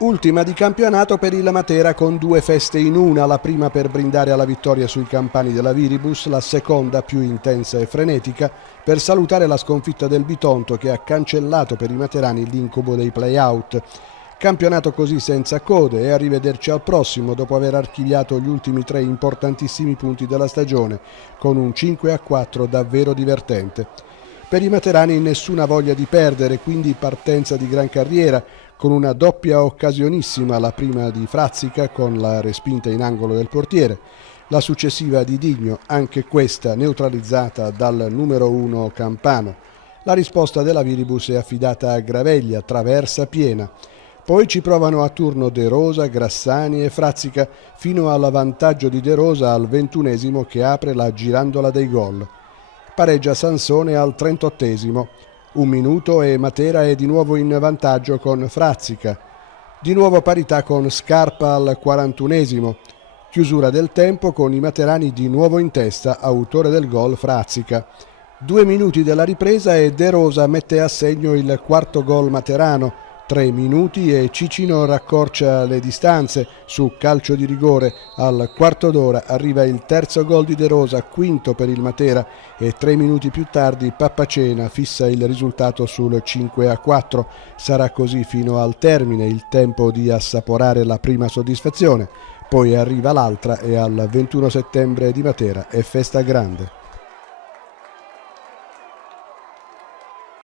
Ultima di campionato per il Matera con due feste in una, la prima per brindare alla vittoria sui campani della Viribus, la seconda più intensa e frenetica per salutare la sconfitta del Bitonto che ha cancellato per i materani l'incubo dei play-out. Campionato così senza code e arrivederci al prossimo dopo aver archiviato gli ultimi 3 importantissimi punti della stagione con un 5-4 davvero divertente. Per i materani nessuna voglia di perdere, quindi partenza di gran carriera con una doppia occasionissima, la prima di Frazzica con la respinta in angolo del portiere, la successiva di Digno, anche questa neutralizzata dal numero 1 Campano. La risposta della Viribus è affidata a Graveglia, traversa piena. Poi ci provano a turno De Rosa, Grassani e Frazzica fino al vantaggio di De Rosa al 21esimo che apre la girandola dei gol. Pareggia Sansone al 38esimo. Un minuto e Matera è di nuovo in vantaggio con Frazzica. Di nuovo parità con Scarpa al 41esimo. Chiusura del tempo con i materani di nuovo in testa, autore del gol Frazzica. 2 minuti della ripresa e De Rosa mette a segno il quarto gol materano. 3 minuti e Cicino raccorcia le distanze su calcio di rigore. Al quarto d'ora arriva il terzo gol di De Rosa, quinto per il Matera, e 3 minuti più tardi Pappacena fissa il risultato sul 5-4. Sarà così fino al termine, il tempo di assaporare la prima soddisfazione. Poi arriva l'altra e al 21 settembre di Matera è festa grande.